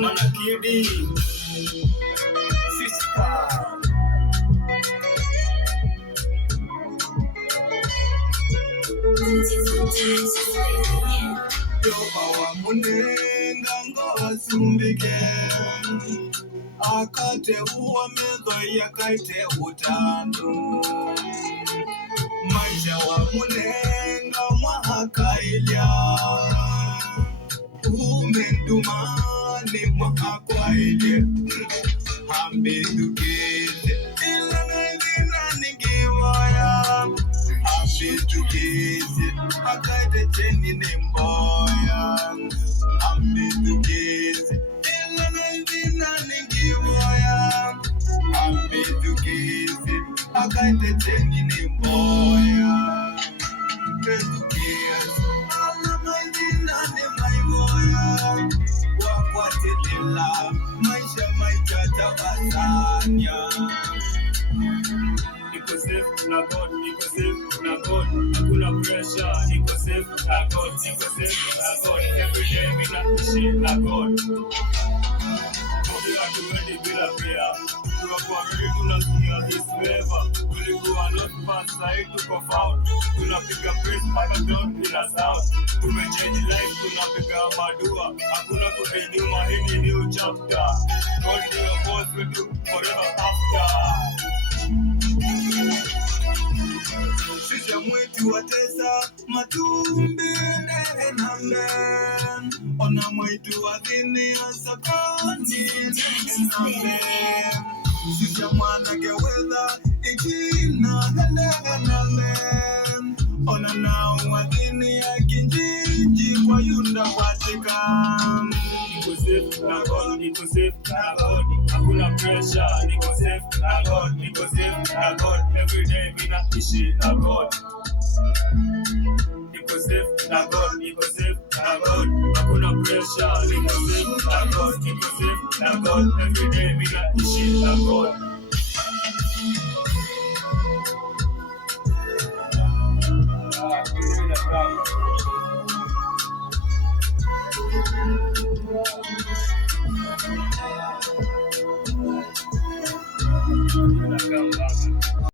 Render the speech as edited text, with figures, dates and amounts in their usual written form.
Manakidi Sister Yoba munenga ngowasumbike akate uwa medho yakaite utanu maisha wa munenga mwahakailya umendumane mwahakwailye hambidukite ilanaivinanigiwaya hambidukite akaite cheni nemboya hambidukite ilanaivinanigiwaya hambidukite akaite cheni nemboya maisha maitata bazanya niko safe na God, niko safe na God, hakuna pressure, niko safe na God, niko safe na God, every day mina ishi na God. Bobby hatuendi bila prayer, tunakuwa ready tunasikia his favor, tulikuwa not fast side tuko found, tunapiga praise mpaka down bila sound, tumechange life tunapiga madua, hakuna kurudi nyuma, hii ni new chapter, God ndio boss wetu forever after. Shisha mwitu watesa matumbi ndehe na mben ona mwitu wadhini asakani ndehe na mben Shisha mwana geweza ikina ndehe na mben ona nao wadhini ya kinjiji kwa yunda watika niko safe na God, niko safe na God, hakuna pressure, niko safe na God, niko safe na God, every day mina ishi na God. Niko safe na God, niko safe na God, hakuna pressure, niko safe na God, niko safe na God, every day mina ishi na God.